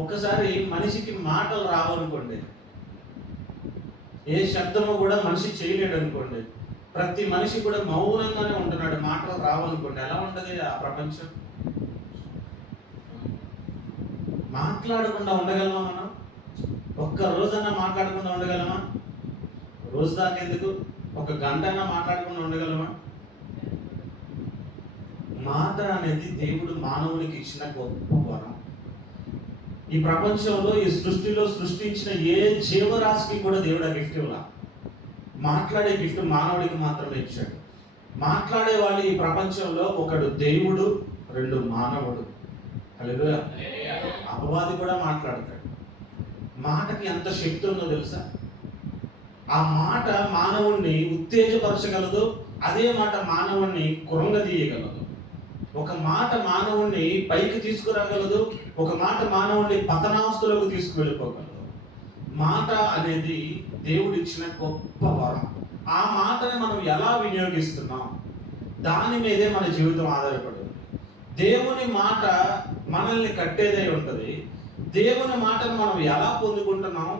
ఒక్కసారి మనిషికి మాటలు రావనుకోండి, ఏ శబ్దము కూడా మనిషి చేయలేడు అనుకోండి, ప్రతి మనిషి కూడా మౌనంగానే ఉంటున్నాడు, మాటలు రావనుకోండి, ఎలా ఉంటుంది ఆ ప్రపంచం? మాట్లాడకుండా ఉండగలమా మనం? ఒక్క రోజన్నా మాట్లాడకుండా ఉండగలమా? రోజు దాకా ఎందుకు, ఒక గంట అయినా మాట్లాడకుండా ఉండగలమా? మాట అనేది దేవుడు మానవునికి ఇచ్చిన గొప్ప వరం. ఈ ప్రపంచంలో, ఈ సృష్టిలో సృష్టించిన ఏ జీవరాశికి కూడా దేవుడు ఆ గిఫ్ట్ ఇవ్వాల. మాట్లాడే గిఫ్ట్ మానవుడికి మాత్రమే ఇచ్చాడు. మాట్లాడే వాళ్ళు ఈ ప్రపంచంలో ఒకడు దేవుడు, రెండు మానవుడు. హల్లెలూయా. అపవాది కూడా మాట్లాడతాడు. మాటకి ఎంత శక్తి ఉందో తెలుసా? ఆ మాట మానవుణ్ణి ఉత్తేజపరచగలదు, అదే మాట మానవుణ్ణి కృంగదీయగలదు. ఒక మాట మానవుణ్ణి పైకి తీసుకురాగలదు, ఒక మాట మానవుణ్ణి పతనావస్థలోకి తీసుకువెళ్ళిపోగలదు. మాట అనేది దేవుడు ఇచ్చిన గొప్ప వరం. ఆ మాటని మనం ఎలా వినియోగిస్తున్నాం, దాని మీదే మన జీవితం ఆధారపడి ఉంది. దేవుని మాట మనల్ని కట్టేదై ఉంటుంది. దేవుని మాటను మనం ఎలా పొందుకుంటున్నాం,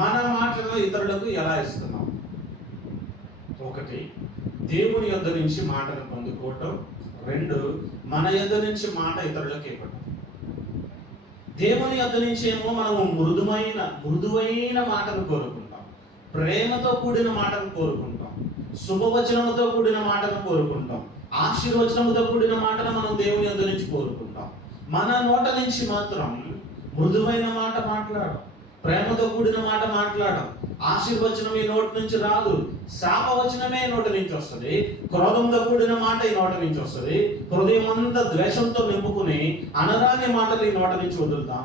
మన మాటలను ఇతరులకు ఎలా ఇస్తున్నాం. ఒకటి, దేవుని యొద్ద నుంచి మాటను పొందుకోవటం. రెండు, మన యొద్ద నుంచి మాట ఇతరులకు ఇవ్వటం. దేవుని యొద్ద నుంచి ఏమో మనము మృదువైన మాటను కోరుకుంటాం, ప్రేమతో కూడిన మాటను కోరుకుంటాం, శుభవచనముతో కూడిన మాటను కోరుకుంటాం, ఆశీర్వచనముతో కూడిన మాటను మనం దేవుని యొద్ద నుంచి కోరుకుంటాం. మన నోట నుంచి మాత్రం మృదువైన మాట మాట్లాడడం, ప్రేమతో కూడిన మాట మాట్లాడడం. ఆశీర్వచనం ఈ నోటి నుంచి రాదు, శాపవచనమే నోటి నుంచి వస్తుంది. క్రోధంతో కూడిన మాట ఈ నోటి నుంచి వస్తుంది. హృదయం అంతా ద్వేషంతో నింపుకుని అనరాని మాటలు ఈ నోటి నుంచి వదులుతాం.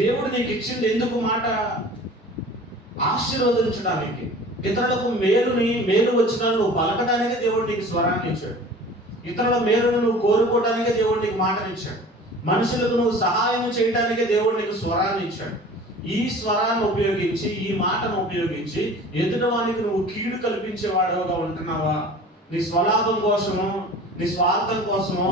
దేవుడు నీకు ఇచ్చింది ఎందుకు మాట? ఆశీర్వదించడానికి, ఇతరులకు మేలు వచ్చినా నువ్వు పలకడానికే దేవుడు నీకు స్వరాన్ని ఇచ్చాడు. ఇతరుల మేలును నువ్వు కోరుకోవడానికే దేవుడు నీకు మాటనిచ్చాడు. మనుషులకు నువ్వు సహాయం చేయడానికే దేవుడు నీకు స్వరాన్ని ఇచ్చాడు. ఈ స్వరాన్ని ఉపయోగించి, ఈ మాటను ఉపయోగించి ఎదుటివానికి నువ్వు కీడు కల్పించేవాడుగా ఉంటున్నావా? నీ స్వలాభం కోసమో, నీ స్వార్థం కోసమో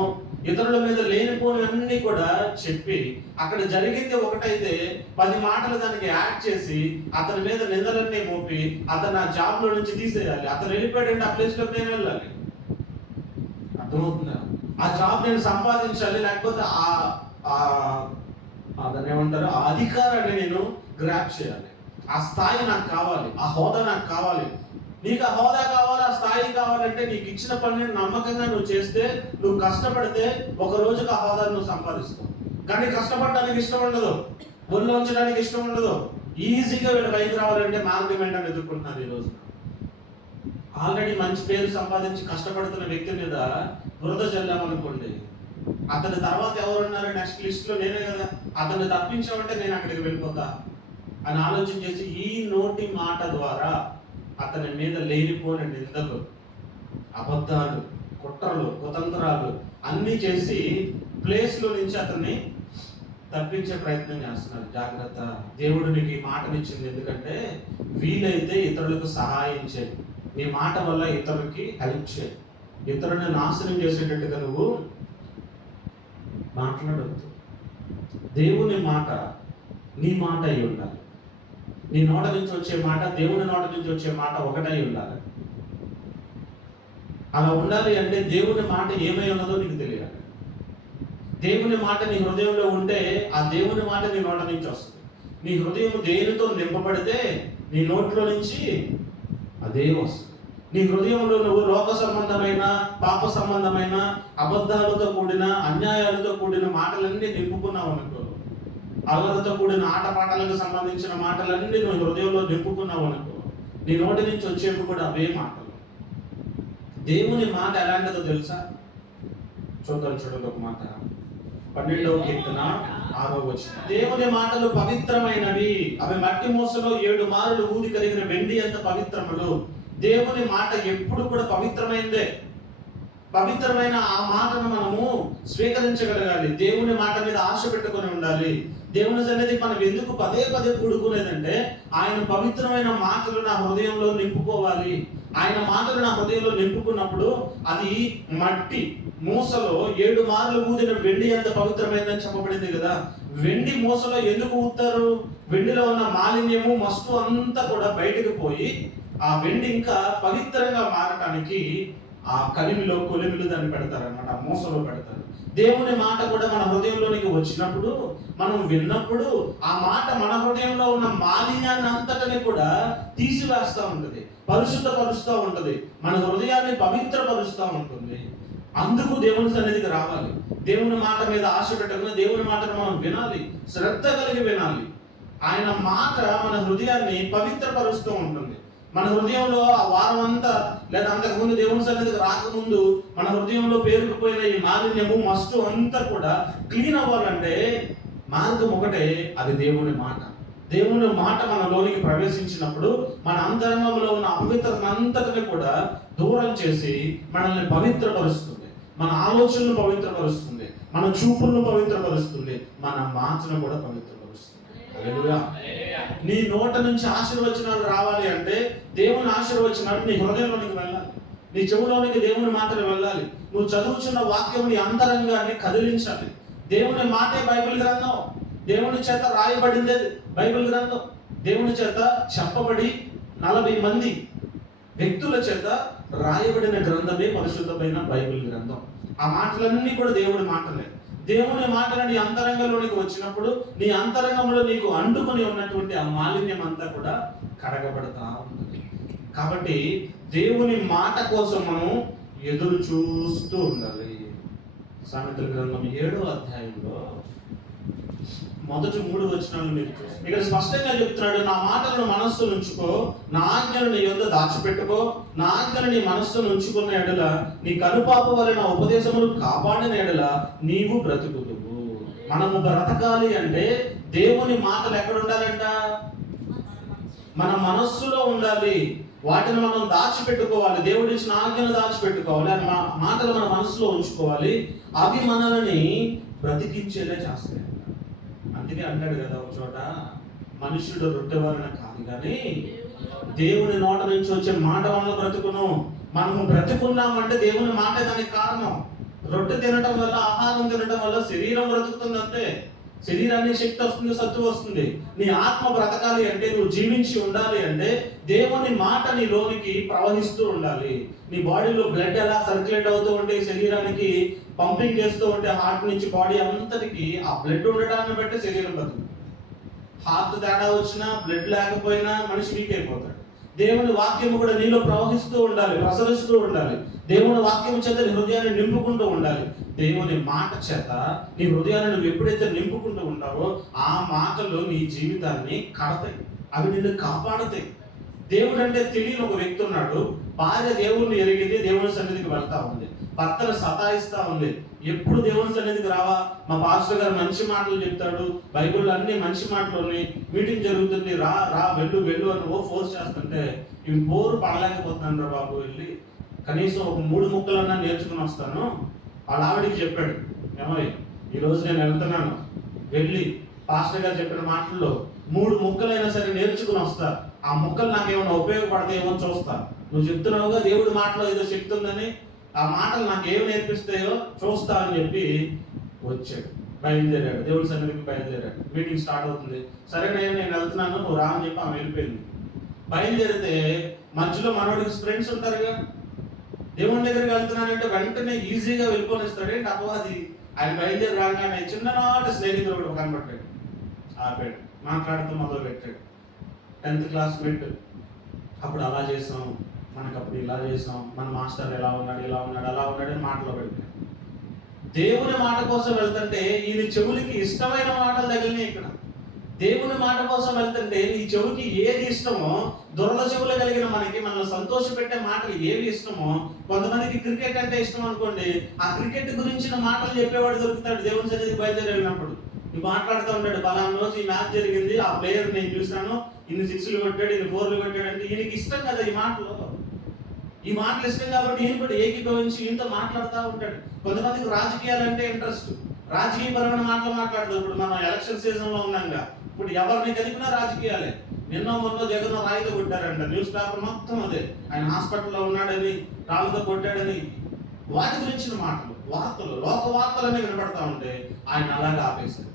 ఇతరుల మీద లేనిపోయినన్నీ కూడా చెప్పి, అక్కడ జరిగింది ఒకటైతే 10 మాటలు దానికి యాడ్ చేసి అతని మీద నిందలన్నీ మోపి అతను ఆ జాబ్లో నుంచి తీసేయాలి. అతను వెళ్ళిపోయాడంటే ఆ ప్లేస్లోకి నేను వెళ్ళాలి. అర్థమవుతుందా? ఆ జాబ్ నేను సంపాదించాలి, లేకపోతే దాన్ని ఏమంటారు, ఆ అధికారాన్ని నేను గ్రాప్ చేయాలి. ఆ స్థాయి నాకు కావాలి, ఆ హోదా నాకు కావాలి. నీకు ఆ హోదా కావాలి, ఆ స్థాయి కావాలంటే నీకు ఇచ్చిన పనిని నమ్మకంగా నువ్వు చేస్తే, నువ్వు కష్టపడితే ఒక రోజుకి ఆ హోదాను నువ్వు సంపాదిస్తావు. కానీ కష్టపడడానికి ఇష్టం ఉండదు, ఒళ్ళు ఉంచడానికి ఇష్టం ఉండదు. ఈజీగా వీళ్ళు పైకి రావాలంటే మార్గం ఏంటని ఎదుర్కొంటున్నారు. ఈరోజు ఆల్రెడీ మంచి పేరు సంపాదించి కష్టపడుతున్న వ్యక్తి మీద బురద చల్లామనుకోండి, అతని తర్వాత ఎవరున్నారు నెక్స్ట్ లిస్ట్లో? నేనే కదా. అతన్ని తప్పించామంటే నేను అక్కడికి వెళ్ళిపోతా అని ఆలోచన చేసి ఈ నోటి మాట ద్వారా అతని మీద లేనిపోయిన నిందలు, అబద్ధాలు, కుట్రలు, కుతంత్రాలు అన్నీ చేసి ప్లేస్లో నుంచి అతన్ని తప్పించే ప్రయత్నం చేస్తున్నారు. జాగ్రత్త. దేవుడు నీకు ఈ మాటనిచ్చింది ఎందుకంటే వీలైతే ఇతరులకు సహాయం చేయి. నీ మాట వల్ల ఇతరులకి హెల్ప్ చేయి. ఇతరుని నాశనం చేసేటట్టుగా నువ్వు మాట్లాడవద్దు. దేవుని మాట నీ మాట అయి ఉండాలి. నీ నోట నుంచి వచ్చే మాట దేవుని నోట నుంచి వచ్చే మాట ఒకటై ఉండాలి. అలా ఉండాలి అంటే దేవుని మాట ఏమై ఉన్నదో నీకు తెలియాలి. దేవుని మాట నీ హృదయంలో ఉంటే ఆ దేవుని మాట నీ నోట నుంచి వస్తుంది. నీ హృదయం దేనితో నింపబడితే నీ నోట్లో నుంచి అదే వస్తుంది. నీ హృదయంలో నువ్వు లోక సంబంధమైన, పాప సంబంధమైన, అబద్ధాలతో కూడిన, అన్యాయాలతో కూడిన మాటలన్నీ నింపుకున్నావు అనుకో, అల్లరితో కూడిన ఆటపాటలకు సంబంధించిన మాటలన్నీ నువ్వు హృదయంలో నింపుకున్నావు అనుకో, నీ నోటి నుంచి వచ్చేవి కూడా అవే మాటలు. దేవుని మాట ఎలాంటిదో తెలుసా? చూడండి ఒక మాట, 12వ కీర్తన 6వ వచనం. దేవుని మాటలు పవిత్రమైనవి, అవి మట్టి మూసలో 7 మారులు ఊది కలిగిన వెండి అంత పవిత్రములు. దేవుని మాట ఎప్పుడు కూడా పవిత్రమైందే. పవిత్రమైన ఆ మాటను మనము స్వీకరించగలగాలి. దేవుని మాట మీద ఆశ పెట్టుకొని ఉండాలి. దేవుని సన్నిధికి మనం ఎందుకు పదే పదే కూడుకునేదంటే, ఆయన పవిత్రమైన మాటలు నా హృదయంలో నింపుకోవాలి. ఆయన మాటలు నా హృదయంలో నింపుకున్నప్పుడు అది మట్టి మూసలో 7 మార్లు ఊదిన వెండి ఎంత పవిత్రమైందని చెప్పబడింది కదా. వెండి మూసలో ఎందుకు ఊతారు? వెండిలో ఉన్న మాలిన్యము మస్తు అంతా కూడా బయటకు పోయి ఆ వెండి ఇంకా పవిత్రంగా మారటానికి ఆ కొలిమిలు దాన్ని పెడతారన్నమాట, ఆ మూసలో పెడతారు. దేవుని మాట కూడా మన హృదయంలోనికి వచ్చినప్పుడు, మనం విన్నప్పుడు ఆ మాట మన హృదయంలో ఉన్న మాలిన్యాన్ని అంతటిని కూడా తీసివేస్తూ ఉంటుంది, పరిశుద్ధపరుస్తూ ఉంటుంది, మన హృదయాన్ని పవిత్రపరుస్తూ ఉంటుంది. అందుకు దేవుని సన్నిధికి రావాలి. దేవుని మాట మీద ఆశ పెట్టుకుని దేవుని మాటను మనం వినాలి, శ్రద్ధ కలిగి వినాలి. ఆయన మాట మన హృదయాన్ని పవిత్రపరుస్తూ ఉంటుంది. మన హృదయంలో ఆ వారం అంతా లేదా అంతకుముందు దేవుని సన్నిధికి రాకముందు మన హృదయంలో పేరుకుపోయిన ఈ మాలిన్యము మస్తు అంతా కూడా క్లీన్ అవ్వాలంటే మార్గం ఒకటే, అది దేవుని మాట. దేవుని మాట మనలోనికి ప్రవేశించినప్పుడు మన అంతరంగంలో ఉన్న అపవిత్రత అంతటిని కూడా దూరం చేసి మనల్ని పవిత్రపరుస్తుంది. మన ఆలోచనలు పవిత్రపరుస్తుంది, మన చూపులను పవిత్రపరుస్తుంది, మన మాటను కూడా పవిత్రపరుస్తుంది. హల్లెలూయా. నీ నోట నుంచి ఆశీర్వచనాలు రావాలి అంటే దేవుని ఆశీర్వచనాలు నీ హృదయంలోనికి వెళ్ళాలి, నీ చెవులోనికి దేవుని మాటలు వెళ్ళాలి. నువ్వు చదువుచున్న వాక్యం నీ అంతరంగాన్ని కదిలించాలి. దేవుని మాటే బైబిల్ గ్రంథం. దేవుని చేత రాయబడిందే బైబిల్ గ్రంథం. దేవుని చేత చెప్పబడి 40 మంది వ్యక్తుల చేత రాయబడిన గ్రంథమే పరిశుద్ధమైన బైబిల్ గ్రంథం. ఆ మాటలన్నీ కూడా దేవుడి మాటలే. దేవుని మాటలు నీ అంతరంగంలోనికి వచ్చినప్పుడు నీ అంతరంగంలో నీకు అంటుకొని ఉన్నటువంటి ఆ మాలిన్యం అంతా కూడా కడగబడతా ఉంటుంది. కాబట్టి దేవుని మాట కోసం మనం ఎదురు చూస్తూ ఉండాలి. సామెతల గ్రంథం 7వ అధ్యాయంలో మొదటి 3 వచనాలు మీరు ఇక్కడ స్పష్టంగా చెప్తున్నాడు, నా మాటలను మనస్సులో ఉంచుకో, నా ఆజ్ఞను నీ యొద్ద దాచిపెట్టుకో, నా ఆజ్ఞను నీ మనస్సులో ఉంచుకున్న ఎడల, నీ కనుపాప వలె నా ఉపదేశములు కాపాడిన ఎడల నీవు బ్రతుకుదువు. మనము బ్రతకాలి అంటే దేవుని మాటలు ఎక్కడ ఉండాలంట? మన మనస్సులో ఉండాలి. వాటిని మనం దాచిపెట్టుకోవాలి. దేవుడి ఇచ్చిన ఆజ్ఞను దాచిపెట్టుకోవాలి. ఆ మాటలు మన మనసులో ఉంచుకోవాలి. అవి మనల్ని బ్రతికించేలా చేస్తాయి. అందుకే అంటాడు కదా ఒక చోట, మనుష్యుడు రొట్టె వలన కాదు కానీ దేవుని నోట నుంచి వచ్చే మాట వలన బ్రతుకును. మనము బ్రతుకున్నామంటే దేవుని మాట దానికి కారణం. రొట్టె తినటం వల్ల, ఆహారం తినటం వల్ల శరీరం బ్రతుకుతుంది అంతే. శరీరానికి శక్తి వస్తుంది, సత్తు వస్తుంది. నీ ఆత్మ బ్రతకాలి అంటే, నువ్వు జీవించి ఉండాలి అంటే దేవుని మాట నీ లోనికి ప్రవహిస్తూ ఉండాలి. నీ బాడీలో బ్లడ్ ఎలా సర్క్యులేట్ అవుతూ ఉంటే, శరీరానికి పంపింగ్ చేస్తూ ఉంటే, హార్ట్ నుంచి బాడీ అంతటికి ఆ బ్లడ్ ఉండడాన్ని బట్టి శరీరం బతుకు. హార్ట్ తేడా వచ్చినా, బ్లడ్ లేకపోయినా మనిషి వీక్ అయిపోతాడు. దేవుని వాక్యము కూడా నీలో ప్రవహిస్తూ ఉండాలి, ప్రసరిస్తూ ఉండాలి. దేవుని వాక్యం చేత నీ హృదయాన్ని నింపుకుంటూ ఉండాలి. దేవుని మాట చేత నీ హృదయాన్ని నువ్వు ఎప్పుడైతే నింపుకుంటూ ఉంటావో ఆ మాటలు నీ జీవితాన్ని కడతాయి, అవి నిన్ను కాపాడుతాయి. దేవుడు అంటే తెలియని ఒక వ్యక్తి ఉన్నాడు. భార్య దేవుణ్ణి ఎరిగింది, దేవుని సన్నిధికి వెళ్తా ఉంది. భర్తను సతాయిస్తా ఉంది. ఎప్పుడు దేవుని సన్నిధికి రావా? మా పాస్టర్ గారు మంచి మాటలు చెప్తాడు, బైబిల్లో అన్ని మంచి మాటలు ఉన్నాయి, మీటింగ్ జరుగుతుంది, రా రా వెళ్ళు వెళ్ళు అని ఫోర్స్ చేస్తుంటే ఇవి బోరు పడలేకపోతున్నాను రా బాబు, వెళ్ళి కనీసం ఒక 3 ముక్కలన్నా నేర్చుకుని వస్తాను. వాళ్ళ ఆవిడికి చెప్పాడు, ఏమో ఈరోజు నేను వెళ్తున్నాను, వెళ్ళి పాస్టర్ గారు చెప్పిన మాటల్లో 3 ముక్కలైనా సరే నేర్చుకుని వస్తా. ఆ ముక్కలు నాకేమైనా ఉపయోగపడతాయేమో చూస్తా. నువ్వు చెప్తున్నావుగా దేవుడి మాటలో ఏదో శక్తి ఉందని, ఆ మాటలు నాకు ఏమి నేర్పిస్తాయో చూస్తా అని చెప్పి వచ్చాడు. బయలుదేరాడు, దేవుడి సన్నిధికి బయలుదేరాడు. మీటింగ్ స్టార్ట్ అవుతుంది. సరే నేను వెళ్తున్నాను, నువ్వు రా అని చెప్పి ఆమె వెళ్ళిపోయింది. బయలుదేరితే మధ్యలో మనోడికి ఫ్రెండ్స్ ఉంటారుగా, దేవుని దగ్గరికి వెళ్తున్నానంటే వెంటనే ఈజీగా వెళ్ళిపోనిస్తాడు. ఏంటి అపవాది? ఆయన బయలుదేరి రాగానే చిన్ననాటి స్నేహితుడు కూడా కనబడ్డాడు. ఆపాడు, మాట్లాడుతూ మొదలు పెట్టాడు. 10th క్లాస్మేట్, అప్పుడు అలా చేసాం, మనకు అప్పుడు ఇలా చేసాం, మన మాస్టర్ ఎలా ఉన్నాడు, ఇలా ఉన్నాడు, అలా ఉన్నాడు అని మాటలో పెట్టాడు. దేవుని మాట కోసం వెళ్తుంటే ఈయన చెవులకి ఇష్టమైన మాటలు తగిలినాయి. ఇక్కడ దేవుని మాట కోసం వెళ్తుంటే నీ చెవుకి ఏది ఇష్టమో, దురద చెవులు కలిగిన మనల్ని సంతోషపెట్టే మాటలు ఏవి ఇష్టమో, కొంతమందికి క్రికెట్ అంటే ఇష్టం అనుకోండి, ఆ క్రికెట్ గురించిన మాటలు చెప్పేవాడు దొరుకుతాడు దేవుని సన్నిధికి బయలుదేరి వెళ్ళినప్పుడు. నువ్వు మాట్లాడుతూ ఉంటాడు, పలానా రోజు ఈ మ్యాచ్ జరిగింది, ఆ ప్లేయర్ నేను చూసాను, ఇన్ని 6లు కొట్టాడు, ఇన్ని 4లు కొట్టాడు అంటే ఈయనకి ఇష్టం కదా ఈ మాటలు. ఈ మాటలు ఇష్టం కాబట్టి ఈయన కూడా ఏకీభవించి ఈయనతో మాట్లాడుతూ ఉంటాడు. కొంతమందికి రాజకీయాలు అంటే ఇంట్రెస్ట్, రాజకీయపరమైన మాటలు మాట్లాడదు. ఇప్పుడు మనం ఎలక్షన్ సీజన్ లో ఉన్నాంగా, ఇప్పుడు ఎవరిని కలిపినా రాజకీయాలే. నిన్నో మొన్న జగన్ రాయితో కొట్టారంట, న్యూస్ పేపర్ మొత్తం అదే. ఆయన హాస్పిటల్లో ఉన్నాడని, రాళ్ళతో కొట్టాడని, వాటి గురించిన మాటలు, వార్తలు, లోక వార్తలనే వినపడతా ఉంటే ఆయన అలాగే ఆపేశారు.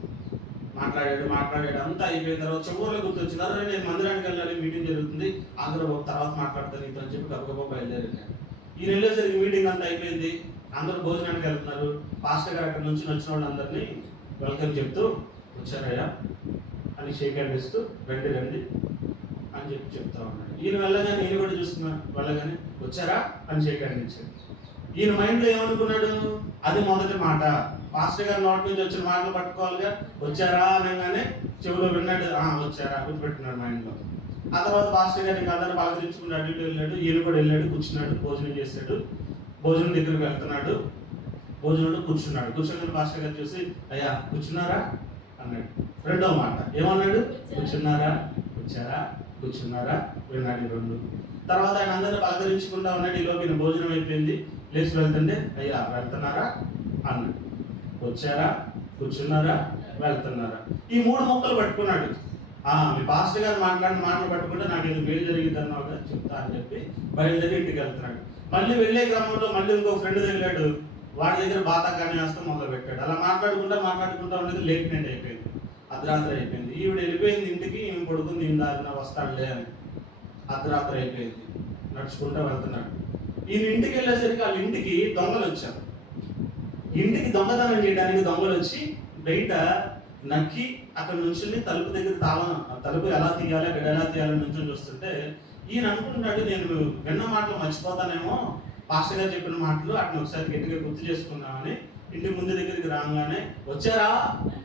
మాట్లాడాడు అంతా అయిపోయిన తర్వాత చివరిలో గుర్తొచ్చింది, అరే నేను మందిరానికి వెళ్ళాలి, మీటింగ్ జరుగుతుంది, ఆగ్రహ తర్వాత మాట్లాడతాను నీతో అని చెప్పి గబగబా బయలుదేరాడు. ఈయన వెళ్ళేసరికి మీటింగ్ అంతా అయిపోయింది, అందరూ భోజనానికి వెళ్తున్నారు. పాస్టర్ గారు అక్కడ నుంచి వచ్చిన వాళ్ళందరినీ వెల్కమ్ చెప్తూ, వచ్చారయ్యా అని షేక్ హ్యాండ్ ఇస్తూ, రండి రండి అని చెప్పి చెప్తా ఉన్నాడు. ఈయన వెళ్ళగానే ఈయన కూడా చూస్తున్నాడు, వెళ్ళగానే వచ్చారా అని షేక్ హ్యాండ్ ఇచ్చాడు. ఈయన మైండ్లో ఏమనుకున్నాడు, అది మొదటి మాట, పాస్టర్ గారి నోటి నుంచి వచ్చిన మాటలు పట్టుకోవాలిగా. వచ్చారా అనగానే చెవిలో విన్నాడు, వచ్చారా గుర్తుపెట్టుకున్నాడు మైండ్లో. ఆ తర్వాత పాస్టర్ గారిని అందరిని పలకరించుకున్నాడు, అటు ఇటు వెళ్ళాడు. ఈయన కూడా వెళ్ళాడు, కూర్చున్నాడు, భోజనం చేశాడు. భోజనం దగ్గరికి వెళ్తున్నాడు, భోజనంలో కూర్చున్నాడు. కూర్చొని పాస్టర్ గారు చూసి, అయ్యా కూర్చున్నారా అన్నాడు. రెండో మాట ఏమన్నాడు, కూర్చున్నారా, వచ్చారా, కూర్చున్నారా, విన్నాడు రెండు. తర్వాత ఆయన అందరిని పలకరించుకుంటా ఉన్నాడు. ఈలోపు ఈయన భోజనం అయిపోయింది, లేచి వెళ్తుంటే, అయ్యా వెళ్తున్నారా అన్నాడు. వచ్చారా, కూర్చున్నారా, వెళ్తున్నారా, ఈ మూడు మొక్కలు పట్టుకున్నాడు. మీ పాస్టర్ గారు మాట్లాడిన మాటలు పట్టుకుంటే నాకు ఇది మేలు జరిగింది అన్నావు కదా, చెప్తా అని చెప్పి బయలుదేరి ఇంటికి వెళ్తున్నాడు. మళ్ళీ వెళ్ళే క్రమంలో మళ్ళీ ఇంకో ఫ్రెండ్ తగిలాడు, వాడి దగ్గర బాతాకాన్ని వేస్తే మొదలు పెట్టాడు. అలా మాట్లాడుకుంటా ఉండేది లేట్ నైట్ అయిపోయింది, అర్ధరాత్రి అయిపోయింది. ఈవిడ వెళ్ళిపోయింది ఇంటికి, ఈమె పడుకుంది, ఈయన దారిన వస్తాడులే అని. అర్ధరాత్రి అయిపోయింది, నడుచుకుంటూ వెళ్తున్నాడు. ఈయన ఇంటికి వెళ్ళేసరికి వాళ్ళ ఇంటికి దొంగలు వచ్చారు. ఇంటికి దొంగతనం చేయడానికి దొంగలు వచ్చి బయట నక్కి అక్కడ నుంచి తలుపు దగ్గర తలుపు ఎలా తీయాలి, అక్కడ ఎలా తీయాలని నుంచి చూస్తుంటే ఈయన అనుకుంటున్నాడు, నేను విన్న మాటలు మర్చిపోతానేమో, పాస్టర్ గారు చెప్పిన మాటలు అట్లా ఒకసారి గట్టిగా గుర్తు చేసుకుందామని ఇంటి ముందు దగ్గరికి రాగానే వచ్చారా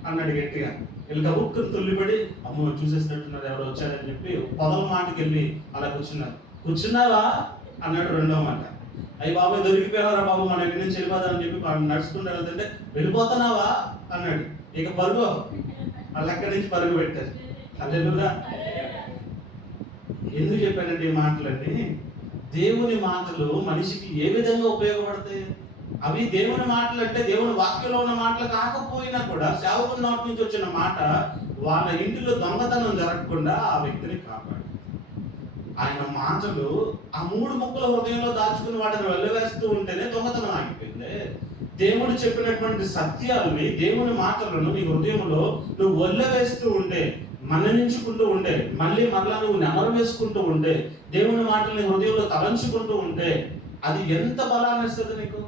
అన్నాడు గట్టిగా. వీళ్ళు గబుక్కుని తుల్లిపడి, అమ్మో చూసేసినట్టున్నారు, ఎవరు వచ్చారని చెప్పి పొదల మాటకి వెళ్ళి అలా కూర్చున్నావా అన్నాడు రెండో మాట. అయ్యి బాబాయ్ దొరికిపోయారా బాబు, మన ఎక్కడి నుంచి వెళ్ళిపోదామని చెప్పి నడుచుకుంటూ వెళ్తుంటే, వెళ్ళిపోతున్నావా అన్నాడు. ఇక పరుగు, వాళ్ళు ఎక్కడి నుంచి పరుగు పెట్టారు. హల్లెలూయా. ఎందుకు చెప్పానండి ఈ మాటలన్నీ? దేవుని మాటలు మనిషికి ఏ విధంగా ఉపయోగపడతాయి? అవి దేవుని మాటలు అంటే దేవుని వాక్యంలో ఉన్న మాటలు కాకపోయినా కూడా సేవకుని నోటి నుంచి వచ్చిన మాట వాళ్ళ ఇంటిలో దొంగతనం జరగకుండా ఆ వ్యక్తిని కాపాడు. ఆయన మాటలు ఆ మూడు ముక్కల హృదయంలో దాచుకుని వాటిని వెళ్ళవేస్తూ ఉంటేనే దొంగతనం ఆగిపోయింది. దేవుడు చెప్పినటువంటి సత్యాలని, దేవుని మాటలను నీ హృదయంలో నువ్వు వల్లవేస్తూ ఉంటే, మన్ననించుకుంటూ ఉంటే, మళ్ళీ మరలా నువ్వు నెమరు వేసుకుంటూ ఉంటే, దేవుని మాటలు నీ హృదయంలో తలంచుకుంటూ ఉంటే అది ఎంత బలాన్ని ఇస్తుంది నీకు.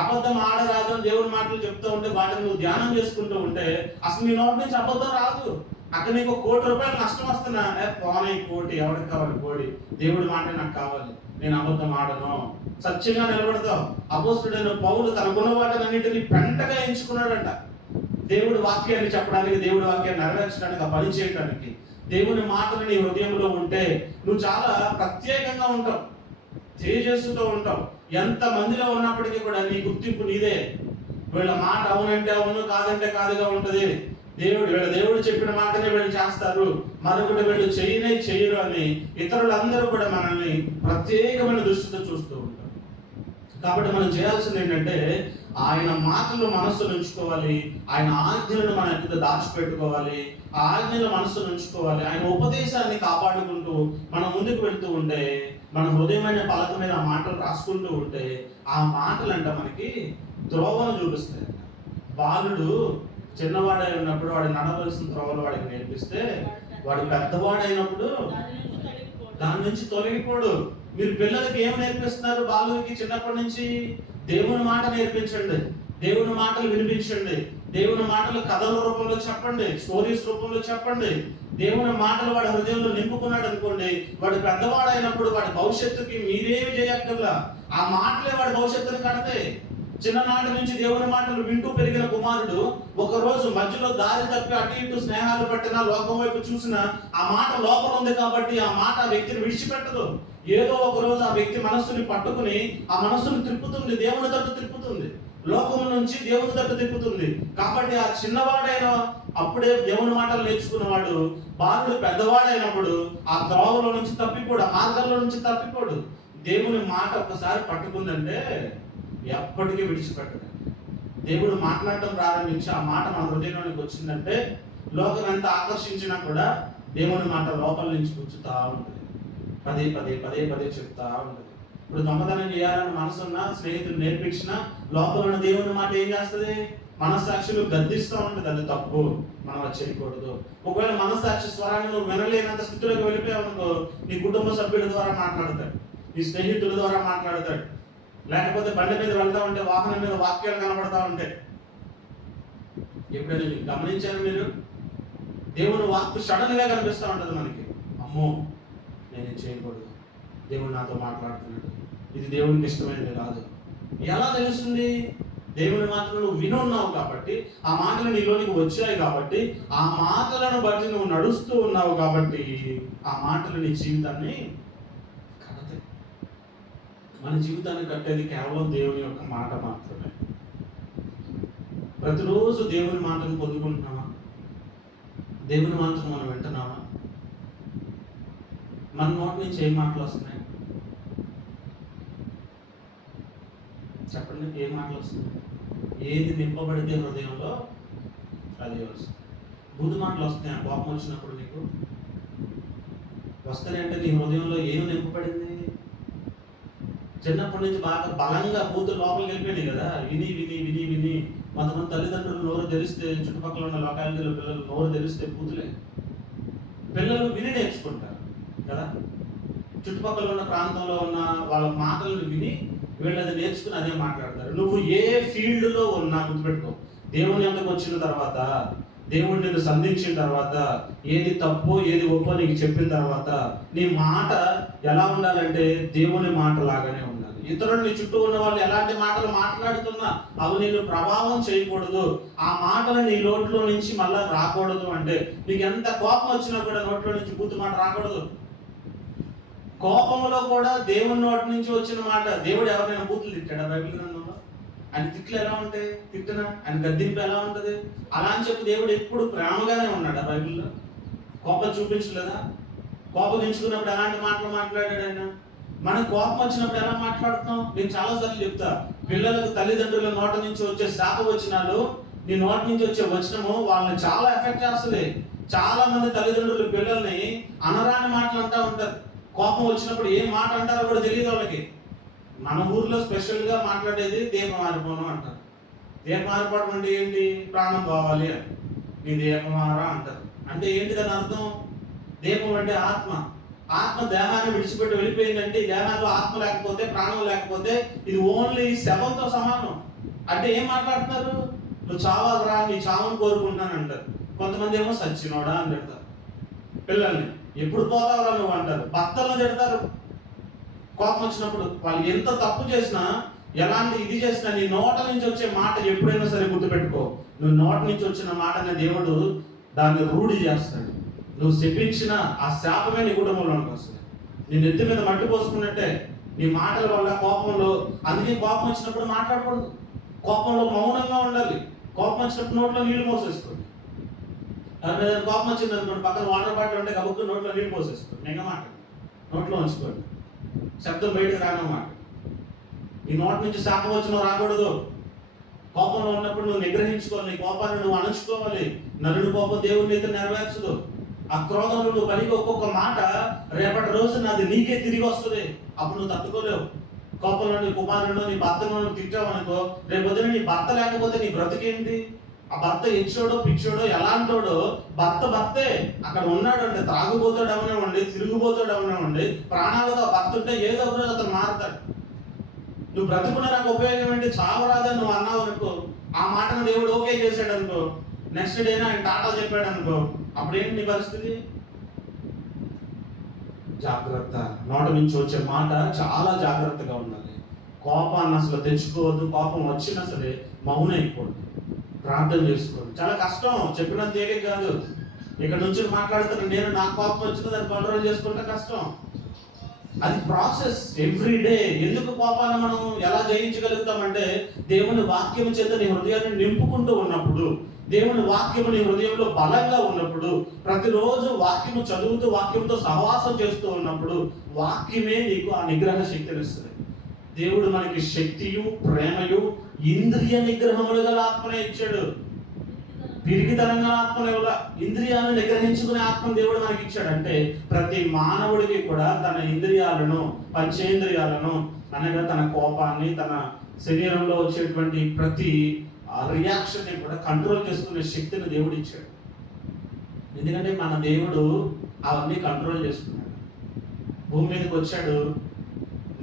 అబద్ధం ఆడరాదు అని దేవుని మాటలు చెప్తూ ఉంటే వాటిని నువ్వు ధ్యానం చేసుకుంటూ ఉంటే అసలు నీ నోటి నుంచి అబద్ధం రాదు. అక్కడ నీకు ₹1,00,00,000 నష్టం వస్తున్నా, పోనీ కోటి, ఎవరికి కావాలి కోడి, దేవుడి మాట నాకు కావాలి, నేను అబద్ధం ఆడను, సత్యంగా నిలబడతావు. అపోస్తుడైన పౌలు తన గుణవాటన్నింటినీ పెంటగా ఎంచుకున్నాడంట. దేవుడి వాక్యాన్ని చెప్పడానికి, దేవుడి వాక్యాన్ని నెరవేర్చడానికి, ఆ పని చేయడానికి. దేవుని మాటలు నీ హృదయంలో ఉంటే నువ్వు చాలా ప్రత్యేకంగా ఉంటావు, చేస్తూ ఉంటావు. ఎంత మందిలో ఉన్నప్పటికీ కూడా నీ గుర్తింపు నీదే. వీళ్ళ మాట అవునంటే అవును, కాదంటే కాదుగా ఉంటుంది. దేవుడు చెప్పిన మాటనే వీళ్ళు చేస్తారు, మరొకటి వీళ్ళు చెయ్యరు అని ఇతరులందరూ కూడా మనల్ని ప్రత్యేకమైన దృష్టితో చూస్తూ ఉంటారు. కాబట్టి మనం చేయాల్సింది ఏంటంటే ఆయన మాటలు మనస్సులో ఉంచుకోవాలి, ఆయన ఆజ్ఞలను మన ఎదుట దాచిపెట్టుకోవాలి, ఆ ఆజ్ఞలు మనస్సులో ఉంచుకోవాలి. ఆయన ఉపదేశాన్ని కాపాడుకుంటూ మనం ముందుకు వెళ్తూ ఉంటే, మన హృదయమైన పలక మీద ఆ మాటలు రాసుకుంటూ ఉంటే ఆ మాటలంట మనకి త్రోవను చూపిస్తాయి. బాలుడు చిన్నవాడై ఉన్నప్పుడు వాడు నడవలసిన త్రోవలు వాడికి నేర్పిస్తే వాడు పెద్దవాడైనప్పుడు దాని నుంచి తొలగిపోడు. మీరు పిల్లలకి ఏం నేర్పిస్తున్నారు? బాలుకి చిన్నప్పటి నుంచి దేవుని మాట నేర్పించండి, దేవుని మాటలు వినిపించండి, దేవుని మాటలు కథల రూపంలో చెప్పండి, స్టోరీస్ రూపంలో చెప్పండి. దేవుని మాటలు వాడి హృదయంలో నింపుకున్నాడు అనుకోండి, వాడు పెద్దవాడైనప్పుడు వాడి భవిష్యత్తుకి మీరేమి చేయక్కర్లా, ఆ మాటలే వాడి భవిష్యత్తుని కడతాయి. చిన్ననాటి నుంచి దేవుని మాటలు వింటూ పెరిగిన కుమారుడు ఒక రోజు మధ్యలో దారి తప్పి అటు ఇటు స్నేహాలు పట్టినా, లోకం వైపు చూసినా ఆ మాట లోపల ఉంది కాబట్టి ఆ మాట ఆ వ్యక్తిని విడిచిపెట్టదు. ఏదో ఒక రోజు ఆ వ్యక్తి మనస్సుని పట్టుకుని ఆ మనస్సును తిప్పుతుంది, దేవుని తట్టు తిప్పుతుంది, లోకం నుంచి దేవుని తట్టు తిప్పుతుంది. కాబట్టి ఆ చిన్నవాడైన అప్పుడే దేవుని మాటలు నేర్చుకున్నవాడు బాలుడు పెద్దవాడైనప్పుడు ఆ త్రోవలో నుంచి తప్పిపోడు, ఆ మార్గంలో నుంచి తప్పిపోడు. దేవుని మాట ఒక్కసారి పట్టుకుందంటే ఎప్పటికీ విడిచిపెట్టదు. దేవుడు మాట్లాడటం ప్రారంభించి ఆ మాట మన హృదయంలోనికి వచ్చిందంటే లోకం ఎంత ఆకర్షించినా కూడా దేవుని మాట లోపల నుంచి కూర్చుతా ఉంటుంది. పదే పదే పదే పదే చెప్తా ఉంటుంది. ఇప్పుడు దొంగతనం చేయాలని మనసున్న స్నేహితులు నేర్పించిన లోపల ఉన్న దేవుని మాట ఏం చేస్తుంది? మనస్సాక్షులు గద్దిస్తూ ఉంటుంది, అది తప్పు, మనం అది చేయకూడదు. ఒకవేళ మనస్సాక్షి స్వరాన్ని నువ్వు వినలేనంత స్థితిలోకి వెళ్ళిపోయావు అనుకో, నీ కుటుంబ సభ్యుల ద్వారా మాట్లాడతాడు, నీ స్నేహితుల ద్వారా మాట్లాడతాడు, లేకపోతే బండి మీద వెళ్తా ఉంటే వాహనం మీద వాక్యాలు కనబడతా ఉంటాయి. ఎప్పుడైనా గమనించారు మీరు? దేవుని వాక్కు సడన్ గా కనిపిస్తూ ఉంటుంది మనకి. అమ్మో, నేను చేయకూడదు, దేవుడు నాతో మాట్లాడుతున్నాడు, ఇది దేవునికి ఇష్టమైనది కాదు. ఎలా తెలుస్తుంది? దేవుని మాటలు నువ్వు వినున్నావు కాబట్టి, ఆ మాటలు నీలోనికి వచ్చాయి కాబట్టి, ఆ మాటలను బట్టి నువ్వు నడుస్తూ ఉన్నావు కాబట్టి ఆ మాటలు నీ జీవితాన్ని కడతాయి. మన జీవితాన్ని కట్టేది కేవలం దేవుని యొక్క మాట మాత్రమే. ప్రతిరోజు దేవుని మాటను పొందుకుంటున్నావా? దేవుని మాటను మనం వింటున్నావా? మన నోటి నుంచి ఏం మాటలు వస్తున్నాయి చెప్పండి? ఏ మాటలు వస్తున్నాయి? ఏది నింపబడితే హృదయంలో అది వస్తుంది. బూదు మాటలు వస్తున్నాయి. కోపం వచ్చినప్పుడు నీకు వస్తున్నాయి అంటే నీ హృదయంలో ఏమి నింపబడింది? చిన్నప్పటి నుంచి బాగా బలంగా బూతులు లోపలికి వెళ్ళిపోయినాయి కదా, విని విని విని విని. కొంతమంది తల్లిదండ్రులు నోరు తెరిస్తే, చుట్టుపక్కల ఉన్న లొకాలిటీలో పిల్లలు నోరు తెరిస్తే బూతులే. పిల్లలు విని నేర్చుకుంటారు కదా, చుట్టుపక్కల ఉన్న ప్రాంతంలో ఉన్న వాళ్ళ మాటలను విని వీళ్ళు అది నేర్చుకుని అదే మాట్లాడతారు. నువ్వు ఏ ఫీల్డ్లో ఉన్నా గుర్తుపెట్టుకో, దేవుని యొద్దకు వచ్చిన తర్వాత, దేవుడు నిన్ను సంధించిన తర్వాత, ఏది తప్పు ఏది ఒప్పో నీకు చెప్పిన తర్వాత నీ మాట ఎలా ఉండాలంటే దేవుని మాట లాగానే ఉండాలి. ఇతరులు నీ చుట్టూ ఉన్న వాళ్ళు ఎలాంటి మాటలు మాట్లాడుతున్నా అవి నిన్ను ప్రభావం చేయకూడదు. ఆ మాటలు నీ నోట్లో నుంచి మళ్ళా రాకూడదు. అంటే నీకు ఎంత కోపం వచ్చినా కూడా నోట్లో నుంచి బూతు మాట రాకూడదు. కోపంలో కూడా దేవుని నోటి నుంచి వచ్చిన మాట, దేవుడు ఎవరైనా బూతులు తిట్టాడా బైబిల్ గ్రంథంలో? ఆయన తిట్లు ఎలా ఉంటాయి? తిట్టినా ఆయన గద్దింపు ఎలా ఉంటుంది? అలా అని చెప్పి దేవుడు ఎప్పుడు ప్రేమగానే ఉన్నాడా బైబిల్లో? కోపం చూపించలేదా? కోపగించుకున్నప్పుడు ఎలాంటి మాటలు మాట్లాడాడు ఆయన? మనకు కోపం వచ్చినప్పుడు ఎలా మాట్లాడుతున్నాం? నేను చాలాసార్లు చెప్తా, పిల్లలకు తల్లిదండ్రుల నోట నుంచి వచ్చే శాప వచనాలు, నీ నోటి నుంచి వచ్చే వచనము వాళ్ళని చాలా ఎఫెక్ట్ చేస్తుంది. చాలా మంది తల్లిదండ్రులు పిల్లల్ని అనరాని మాటలు అంటూ ఉంటారు. కోపం వచ్చినప్పుడు ఏం మాట అంటారో కూడా తెలియదు వాళ్ళకి. మన ఊర్లో స్పెషల్గా మాట్లాడేది దీపం ఆరిపోవడం అంటారు. దీపం ఆరిపోవడం అంటే ఏంటి? ప్రాణం పోవాలి అని. నీ దీపమారా అంటారు. అంటే ఏంటి దాని అర్థం? దీపం అంటే ఆత్మ. ఆత్మ దేహాన్ని విడిచిపెట్టి వెళ్ళిపోయిందంటే, దేహాల్లో ఆత్మ లేకపోతే, ప్రాణం లేకపోతే ఇది ఓన్లీ శవంతో సమానం. అంటే ఏం మాట్లాడుతున్నారు? నువ్వు చావాలరా, నీ చావును కోరుకుంటున్నాను అంటారు. కొంతమంది ఏమో సచ్చినోడా అని పెడతారు పిల్లల్ని. ఎప్పుడు పోతావరా నువ్వు అంటారు. భర్తలను తిడతారు కోపం వచ్చినప్పుడు. వాళ్ళు ఎంత తప్పు చేసినా, ఎలాంటి ఇది చేసినా, నీ నోట నుంచి వచ్చే మాట ఎప్పుడైనా సరే గుర్తుపెట్టుకో, నువ్వు నోట నుంచి వచ్చిన మాటనే దేవుడు దాన్ని రూఢి చేస్తాడు. నువ్వు శపించిన ఆ శాపమే నీ కుటుంబంలోకి వస్తుంది. నీ నెత్తి మీద మట్టి పోసుకున్నట్టే నీ మాటల వల్ల, కోపంలో. అందుకే కోపం వచ్చినప్పుడు మాట్లాడకూడదు. కోపంలో మౌనంగా ఉండాలి. కోపం వచ్చినప్పుడు నోట్లో నీళ్లు పోసేసుకోండి. కోపం వచ్చింది అనుకోండి, పక్కన వాటర్ బాటిల్ ఉంటే కబుక్కు నోట్లో నీళ్ళు పోసేసుకోండి. నింగ మాట నోట్లో ఉంచుకోండి, శబ్దం బయటకు రానమాట. నీ నోటి నుంచి శాపం వచ్చిన రాకూడదు. కోపంలో ఉన్నప్పుడు నువ్వు నిగ్రహించుకోవాలి, నీ కోపాన్ని నువ్వు అణుచుకోవాలి. నరుడు కోపం దేవుని అయితే నెరవేర్చదు. ఆ క్రోధంలో నువ్వు కలిగి ఒక్కొక్క మాట రేపటి రోజున అది నీకే తిరిగి వస్తుంది. అప్పుడు నువ్వు తట్టుకోలేవు. కోపంలో నీ కుమారుడు, నీ భర్తను నువ్వు తిట్టావనుకో, రేపు వదిన నీ భర్త లేకపోతే నీ బ్రతికేంటి? ఆ భర్త ఇచ్చోడో పిచ్చోడో ఎలాంటోడో భర్తే అక్కడ ఉన్నాడు అంటే, తాగుబోతాడు అవనివ్వండి, తిరుగుబోతాడు అవనివ్వండి, ప్రాణాలతో భర్త ఉంటే ఏదో ఒక రోజు అతను మారుతాడు. నువ్వు బ్రతుకున్న నాకు ఉపయోగం ఏంటి? చావరాదని నువ్వు అన్నావు అనుకో, ఆ మాటను దేవుడు ఓకే చేశాడు అనుకో, నెక్స్ట్ డేనా ఆయన టాటా చెప్పాడు అనుకో, అప్పుడేంటి నీ పరిస్థితి? జాగ్రత్త. నోట నుంచి వచ్చే మాట చాలా జాగ్రత్తగా ఉండాలి. కోపాన్ని అసలు తెచ్చుకోవద్దు. కోపం వచ్చినా సరే మౌనం అయిపోద్దు. ప్రార్థన చేసుకోండి. చాలా కష్టం, చెప్పినంత తేలిక కాదు. ఇక్కడ నుంచి మాట్లాడుతున్నా నేను, నాకు కోపం వచ్చినా దాన్ని కంట్రోల్ చేసుకుంటే కష్టం. అది ప్రాసెస్ ఎవ్రీ డే. ఎందుకు కోపాన్ని మనం ఎలా జయించగలుగుతామంటే, దేవుని వాక్యం చేత నీ హృదయాన్ని నింపుకుంటూ ఉన్నప్పుడు, దేవుని వాక్యము నీ హృదయంలో బలంగా ఉన్నప్పుడు, ప్రతిరోజు వాక్యము చదువుతూ వాక్యంతో సహవాసం చేస్తూ ఉన్నప్పుడు వాక్యమే నీకు ఆ నిగ్రహ శక్తిని ఇస్తుంది. దేవుడు మనకి శక్తియు ప్రేమయు ఇంద్రియ నిగ్రహములు గల ఆత్మనే ఇచ్చాడు. పిరికితనంగా ఆత్మల ఇంద్రియాలను నిగ్రహించుకునే ఆత్మ దేవుడు మనకి ఇచ్చాడంటే ప్రతి మానవుడికి కూడా తన ఇంద్రియాలను, పంచేంద్రియాలను అనగా తన కోపాన్ని, తన శరీరంలో వచ్చేటువంటి ప్రతి రియాక్షన్ ని కూడా కంట్రోల్ చేసుకునే శక్తిని దేవుడు ఇచ్చాడు. ఎందుకంటే మన దేవుడు అవన్నీ కంట్రోల్ చేసుకున్నాడు. భూమి మీదకి వచ్చాడు,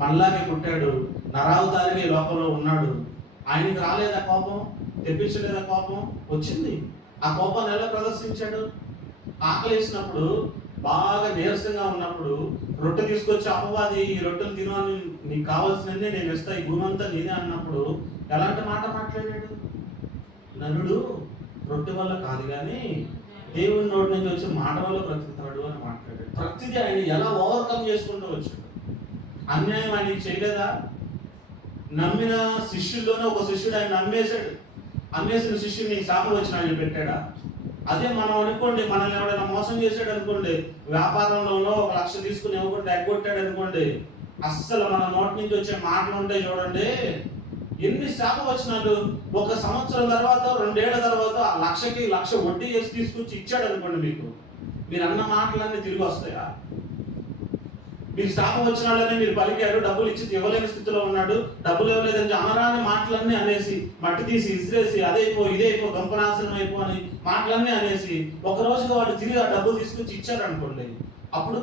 మనలాగే పుట్టాడు, నరావతారిగా ఈ లోకంలో ఉన్నాడు. ఆయనకి రాలేదా కోపం? తెప్పించలేదా కోపం? వచ్చింది. ఆ కోపాన్ని ఎలా ప్రదర్శించాడు? ఆకలి వేసినప్పుడు, బాగా నీరసంగా ఉన్నప్పుడు రొట్టె తీసుకొచ్చి అపవాది ఈ రొట్టెలు తిను అని నీకు కావాల్సినది నేను ఇస్తా, ఈ భూమి అంతా నీదే అన్నప్పుడు ఎలాంటి మాట మాట్లాడాడు? నరుడు రొట్టె వల్ల కాదు కానీ దేవుడి నోటి నుంచి వచ్చే మాట వల్ల బ్రతుకుతాడు అని మాట్లాడాడు. ప్రతిదీ ఆయన ఎలా ఓవర్కమ్ చేసుకుంటూ వచ్చాడు. అన్యాయం ఆయనకి చేయలేదా? నమ్మిన శిష్యుల్లోనే ఒక శిష్యుడు ఆయన నమ్మేశాడు. అమ్మేసిన శిష్యుని శాపం వచ్చిన ఆయన పెట్టాడా? అదే మనం అనుకోండి, మనల్ని ఎవరైనా మోసం చేశాడు అనుకోండి, వ్యాపారంలోనో 1 లక్ష తీసుకుని ఇవ్వకుండా ఎగ్గొట్టాడు అనుకోండి, అస్సలు మన నోటి నుంచి వచ్చే మాటలు ఉంటాయి చూడండి, ఎన్ని శాపం వచ్చినాడు. 1 సంవత్సరం తర్వాత, 2 ఏళ్ల తర్వాత ఆ 1,00,000 వడ్డీ వేసి తీసుకొచ్చి ఇచ్చాడు అనుకోండి, మీరు అన్న మాటలన్నీ తిరిగి వస్తాయా? మీరు శాపం వచ్చిన వాళ్ళనే మీరు పలికారు, డబ్బులు ఇచ్చి ఇవ్వలేని స్థితిలో ఉన్నాడు, డబ్బులు ఇవ్వలేదని అనరాని మాటలన్నీ అనేసి, మట్టి తీసి ఇసిరేసి అదైపో ఇదైపో గంపనాశనం అయిపో అని మాటలన్నీ అనేసి ఒక రోజుగా వాడు తిరిగి ఆ డబ్బులు తీసుకొచ్చి ఇచ్చాడు అనుకోండి, అప్పుడు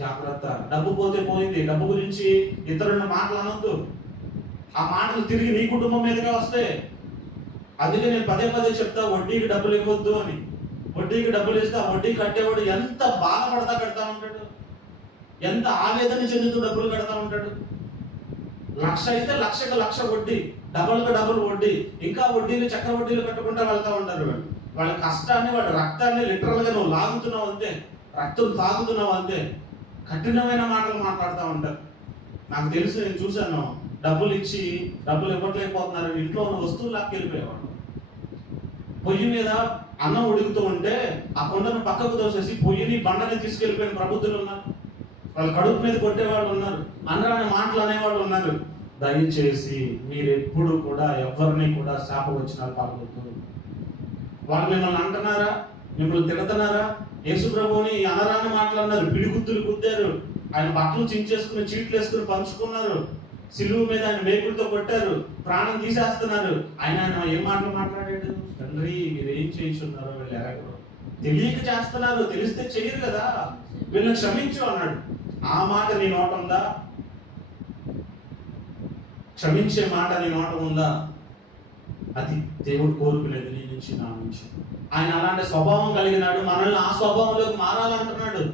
జాగ్రత్త. డబ్బు పోతే పోయింది. డబ్బు గురించి ఇతరులను మాటలు అనొద్దు. ఆ మాటలు తిరిగి నీ కుటుంబం మీదకే వస్తాయి. అందుకే నేను పదే చెప్తా, వడ్డీకి డబ్బులు ఇవ్వద్దు అని. వడ్డీకి డబ్బులు ఇస్తే ఆ వడ్డీ కట్టేవాడు ఎంత బాధపడతా కడతా ఉంటాడు, ఎంత ఆవేదన చెందుతూ డబ్బులు కడతా ఉంటాడు. 1,00,000 అయితే 1,00,000 వడ్డీ, డబుల్ వడ్డీ, ఇంకా వడ్డీలు చక్ర వడ్డీలు కట్టుకుంటూ వెళ్తా ఉంటారు. వాళ్ళ కష్టాన్ని, వాళ్ళ రక్తాన్ని లిటరల్ గా నువ్వు లాగుతున్నావు అంతే, రక్తం తాగుతున్నావు అంతే. కఠినమైన మాటలు మాట్లాడుతూ ఉంటారు. నాకు తెలుసు, నేను చూశాను. డబ్బులు ఇచ్చి డబ్బులు ఇవ్వట్లేకపోతున్నారు, ఇంట్లో ఉన్న వస్తువులు లాక్కెళ్ళిపోయేవాడు. పొయ్యి మీద అన్నం ఉడుకుతూ ఉంటే ఆ కొండను పక్కకు తోసేసి పొయ్యిని బండని తీసుకెళ్ళిపోయిన ప్రబుద్ధులు ఉన్నారు. వాళ్ళ కడుపు మీద కొట్టేవాళ్ళు ఉన్నారు, అనరాని మాటలు అనేవాళ్ళు ఉన్నారు. దయచేసి మీరు ఎప్పుడు కూడా ఎవరిని కూడా శాపవచనాలు పాల్గొద్దు. వాళ్ళు మిమ్మల్ని అంటున్నారా, మిమ్మల్ని తిడుతున్నారా? యేసు ప్రభువుని అనరాని మాటలు అన్నారు, పిడిగుద్దులు గుద్దారు, ఆయన బట్టలు చించేసుకుని చీట్లు వేసుకుని పంచుకున్నారు, సిలువు మీద ఆయన మేకులతో కొట్టారు, ప్రాణం తీసేస్తున్నారు. ఆయన ఏం మాటలు మాట్లాడాడు? తండ్రి మీరు ఏం చేయించున్నారో వీళ్ళు ఎరగరు, తెలియక చేస్తున్నారు, తెలిస్తే చెయ్యరు కదా, వీళ్ళని క్షమించు అన్నాడు. ఆ మాట నీ నోట ఉందా? క్షమించే మాట నీ నోట ఉందా? అది దేవుడు కోరుకునేది నీ నుంచి, నా నుంచి. ఆయన అలాంటి స్వభావం కలిగినాడు. మనల్ని ఆ స్వభావంలోకి మారాలంటున్నాడు.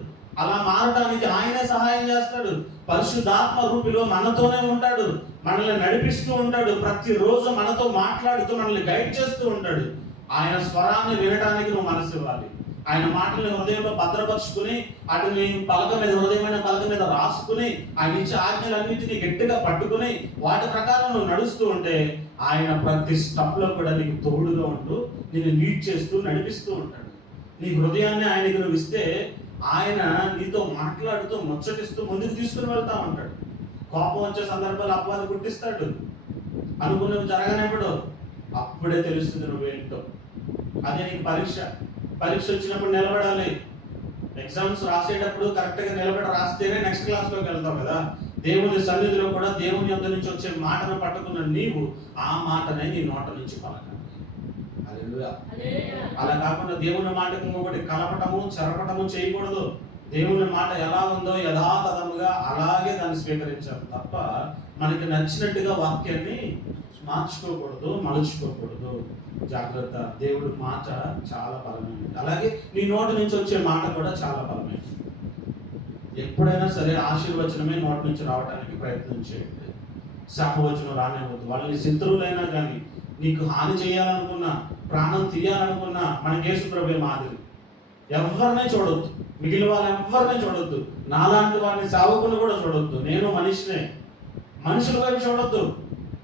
అలా మారడానికి ఆయనే సహాయం చేస్తాడు. పరిశుద్ధాత్మ రూపిలో మనతోనే ఉంటాడు, మనల్ని నడిపిస్తూ ఉంటాడు, ప్రతిరోజు మనతో మాట్లాడుతూ మనల్ని గైడ్ చేస్తూ ఉంటాడు. ఆయన స్వరాన్ని వినడానికి నువ్వు మనసు ఇవ్వాలి. ఆయన మాటల్ని హృదయంలో భద్రపరుచుకుని వాటిని హృదయమైన పలక మీద రాసుకుని ఆయన ఇచ్చే ఆజ్ఞలన్నింటినీ గట్టిగా పట్టుకుని వాటి ప్రకారం నువ్వు నడుస్తూ ఉంటే ఆయన ప్రతి స్టెప్ లో కూడా నీకు తోడుగా ఉంటూ నిన్ను లీడ్ చేస్తూ నడిపిస్తూ ఉంటాడు. నీ హృదయాన్ని ఆయనకి నువ్వు ఇస్తే ఆయన నీతో మాట్లాడుతూ ముచ్చటిస్తూ ముందుకు తీసుకుని వెళ్తా ఉంటాడు. కోపం వచ్చే సందర్భాలు అపవాది గుర్తిస్తాడు, అనుకున్నవి జరగనివ్వడు. అప్పుడే తెలుస్తుంది నువ్వేంటో. అదే నీకు పరీక్ష వచ్చినప్పుడు నిలబడాలి. ఎగ్జామ్స్ రాసేటప్పుడు కరెక్ట్గా నిలబడి రాస్తేనే నెక్స్ట్ క్లాస్లోకి వెళ్తావు కదా. దేవుని సన్నిధిలో కూడా దేవుని యొద్ద నుంచి వచ్చే మాటను పట్టుకున్న నీవు ఆ మాటనే నీ నోట నుంచి పలకాలి. అలా కాకుండా దేవుని మాటకు ఒకటి కలపటము చెరపటము చేయకూడదు. దేవుని మాట ఎలా ఉందో యథాతథముగా అలాగే దాన్ని స్వీకరించాలి తప్ప మనకి నచ్చినట్టుగా వాక్యాన్ని మార్చుకోకూడదు, మలుచుకోకూడదు. జాగ్రత్త. దేవుడి మాట చాలా బలమైనది. అలాగే నీ నోటి నుంచి వచ్చే మాట కూడా చాలా బలమైనది. ఎప్పుడైనా సరే ఆశీర్వచనమే నోటి నుంచి రావడానికి ప్రయత్నం చేయండి. శాపవచనం రానివ్వద్దు. వాళ్ళని శత్రువులైనా కానీ నీకు హాని చేయాలనుకున్నా, ప్రాణం తీయాలనుకున్నా మనకి యేసు ప్రభువే మాదిరి. ఎవరినే చూడొద్దు, మిగిలిన వాళ్ళు ఎవరినే చూడొద్దు. నాలాంటి వారిని సేవకుని కూడా చూడొద్దు. నేను మనిషినే. మనుషుల వైపు చూడొద్దు,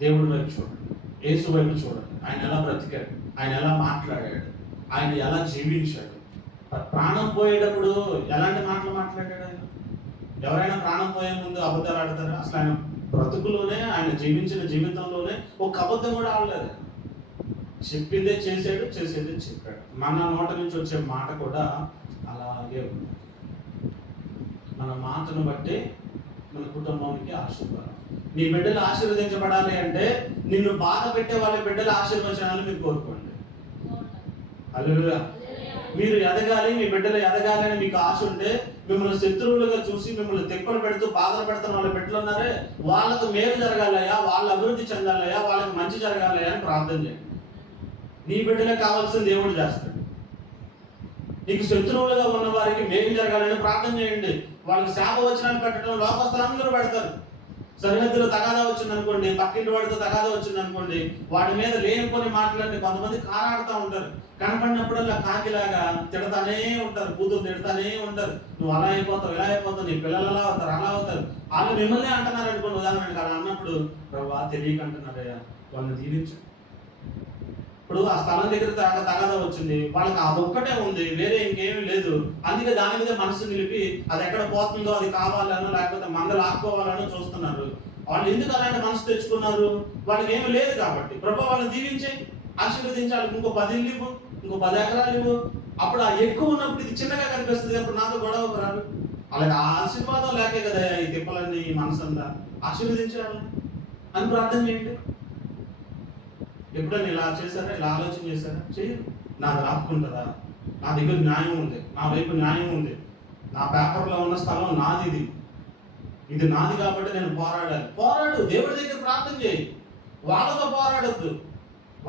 దేవుడి వైపు చూడండి, యేసు వైపు చూడండి. ఆయన ఎలా బ్రతికాడు, ఆయన ఎలా మాట్లాడాడు, ఆయన ఎలా జీవించాడు. ప్రాణం పోయేటప్పుడు ఎలాంటి మాటలు మాట్లాడాడు ఆయన? ఎవరైనా ప్రాణం పోయే ముందు అబద్ధాలు ఆడతారా? అసలు ఆయన బ్రతుకులోనే, ఆయన జీవించిన జీవితంలోనే ఒక అబద్ధం కూడా ఆడలేదు. చెప్పిందే చేసాడు, చేసేదే చెప్పాడు. మన నోట నుంచి వచ్చే మాట కూడా అలాగే ఉంది. మన మాటను బట్టి మన కుటుంబానికి ఆశీర్వాదం. నీ బిడ్డలు ఆశీర్వదించబడాలి అంటే నిన్ను బాధ పెట్టే వాళ్ళ బిడ్డల ఆశీర్వచనాలు మీరు కోరుకోండి. హల్లెలూయా. మీరు ఎదగాలి, మీ బిడ్డలు ఎదగాలి అని మీకు ఆశ ఉంటే, మిమ్మల్ని శత్రువులుగా చూసి మిమ్మల్ని తిప్పలు పెడుతూ బాధలు పెడుతున్న వాళ్ళ బిడ్డలు ఉన్నారే, వాళ్ళకు మేలు జరగాలయ్యా, వాళ్ళ అభివృద్ధి చెందాలయ్యా, వాళ్ళకి మంచి జరగాలయ్యా అని ప్రార్థన చేయండి. నీ బిడ్డలే కావాల్సిన దేవుడు చేస్తాడు. నీకు శత్రువులుగా ఉన్న వారికి మేలు జరగాలని ప్రార్థన చేయండి. వాళ్ళకి శాప వచనాలు పెట్టడం లోకస్తులందరూ పెడతారు. సరిహద్దులో తగాదా వచ్చింది అనుకోండి, పక్కింటి వాడితో తగాదా వచ్చింది అనుకోండి, వాడి మీద లేనిపోని మాట్లాడి కొంతమంది కారాడుతూ ఉంటారు. కనపడినప్పుడల్లా కాకిలాగా తిడతానే ఉంటారు, కూతురు తిడతానే ఉంటారు. నువ్వు అలా అయిపోతావు, ఇలా అయిపోతావు, నీ పిల్లలు అలా అవుతారు, అలా అవుతారు. వాళ్ళు మిమ్మల్ని అంటున్నారు అనుకోండి, ఉదాహరణకి అలా అన్నప్పుడు ప్రభా తెలియక అంటున్నారయ్యా, వాళ్ళని దీవించు. ఇప్పుడు ఆ స్థలం దగ్గర తగాదా వచ్చింది, వాళ్ళకి అదొక్కటే ఉంది, వేరే ఇంకేమీ లేదు. అందుకే దాని మీద మనసు నిలిపి అది ఎక్కడ పోతుందో అది కావాలనో లేకపోతే మందలు ఆపుకోవాలనో చూస్తున్నారు. వాళ్ళు ఎందుకు అలాంటి మనసు తెచ్చుకున్నారు? వాళ్ళకి ఏమీ లేదు కాబట్టి. ప్రభు వాళ్ళని దీవించి ఆశీర్వదించాలి. ఇంకో 10 ఇల్లు ఇవ్వు, ఇంకో 10 ఎకరాలు ఇవ్వు. అప్పుడు ఆ ఎక్కువ ఉన్నప్పుడు ఇది చిన్నగా కనిపిస్తుంది, అప్పుడు నాతో గొడవ రాదు. అలాగే ఆ ఆశీర్వాదం లేకే కదా ఈ తిప్పలన్నీ, ఈ మనసు అంతా. ఆశీర్వదించాలి అని ప్రార్థన చేయండి. ఎప్పుడైనా ఇలా చేశారా, ఇలా ఆలోచన చేశారా? చేయరు. నాకు రాకుంటుందా, నా దగ్గర న్యాయం ఉంది, నా వైపు న్యాయం ఉంది, నా పేపర్లో ఉన్న స్థలం నాది, ఇది నాది కాబట్టి నేను పోరాడాలి. పోరాడు, దేవుడి దగ్గర ప్రార్థన చేయి. వాళ్ళతో పోరాడొద్దు,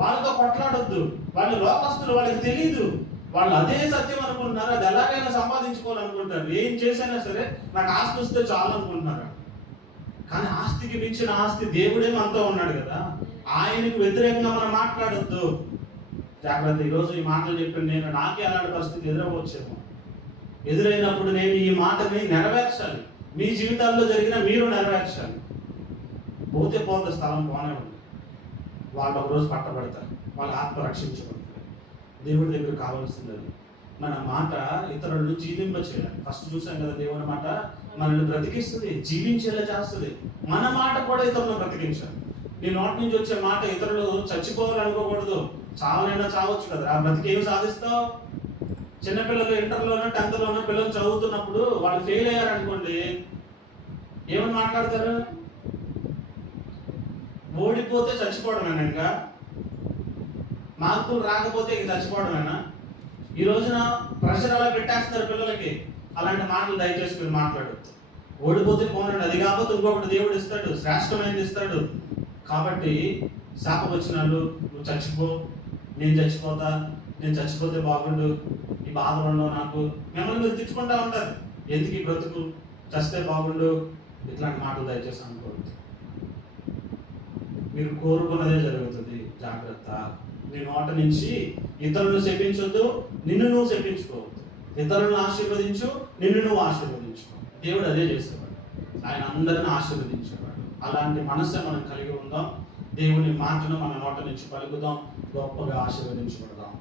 వాళ్ళతో కొట్లాడొద్దు. వాళ్ళు లోకస్తులు, వాళ్ళకి తెలియదు. వాళ్ళు అదే సత్యం అనుకుంటున్నారు, అది ఎలాగైనా సంపాదించుకోవాలనుకుంటారు. ఏం చేసైనా సరే నాకు ఆస్తి వస్తే చాలు అనుకుంటున్నారు. కానీ ఆస్తికి మించిన ఆస్తి దేవుడే మనతో ఉన్నాడు కదా. ఆయనకు వ్యతిరేకంగా మనం మాట్లాడొద్దు. జాగ్రత్త. ఈరోజు ఈ మాటలు చెప్పిన నేను, నాకే అలాంటి పరిస్థితి ఎదురవచ్చేమో. ఎదురైనప్పుడు నేను ఈ మాటని నెరవేర్చాలి. మీ జీవితాల్లో జరిగిన మీరు నెరవేర్చాలి. పోతే పోతే స్థలం పోనే ఉంది. వాళ్ళు ఒకరోజు పట్టబడతారు, వాళ్ళ ఆత్మ రక్షించబడతారు. దేవుడి దగ్గర కావాల్సింది అది. మన మాట ఇతరులను జీవింప చేయాలి. ఫస్ట్ చూసాం కదా, దేవుడి మాట మనల్ని బ్రతికిస్తుంది, జీవించేలా చేస్తుంది. మన మాట కూడా ఇతరులను బ్రతికించాలి. నీ నోటి నుంచి వచ్చే మాట ఇతరులు చచ్చిపోవాలనుకోకూడదు. చావనైనా చావచ్చు కదా, ఆ బ్రతికి ఏమి సాధిస్తావు? చిన్నపిల్లలు ఇంటర్లోనో 10th పిల్లలు చదువుతున్నప్పుడు వాళ్ళు ఫెయిల్ అయ్యారనుకోండి, ఏమని మాట్లాడతారు? ఓడిపోతే చచ్చిపోవడమేనా? ఇంకా మార్కులు రాకపోతే ఇంక చచ్చిపోవడమేనా? ఈ రోజున ప్రెషర్ అలా పెట్టేస్తున్నారు పిల్లలకి. అలాంటి మాటలు దయచేసి మీరు మాట్లాడొద్దు. ఓడిపోతే పోనండి, అది కాకపోతే ఇంకొకటి దేవుడు ఇస్తాడు, శ్రేష్టమైనది ఇస్తాడు. కాబట్టి శాపవచనాలు, నువ్వు చచ్చిపో, నేను చచ్చిపోతా, నేను చచ్చిపోతే బాగుండు, ఈ బాధలు ఉండవు నాకు, మిమ్మల్ని మీరు తిట్టుకుంటా ఉంటారు. ఎందుకు ఈ బ్రతుకు, చస్తే బాగుండు, ఇట్లాంటి మాటలు దయచేసి అనుకోవద్దు. మీరు కోరుకున్నదే జరుగుతుంది. జాగ్రత్త. నీ నోట నుంచి ఇతరులను శపించొద్దు, నిన్ను నువ్వు శపించుకోవద్దు. ఇతరులను ఆశీర్వదించు, నిన్ను నువ్వు ఆశీర్వదించుకో. దేవుడు అదే చేసేవాడు, ఆయన అందరిని ఆశీర్వదించేవాడు. అలాంటి మనస్సు మనం కలిగి ఉందాం. దేవుని మాటను మన నోట నుంచి పలుకుదాం, గొప్పగా ఆశీర్వదించబడదాం.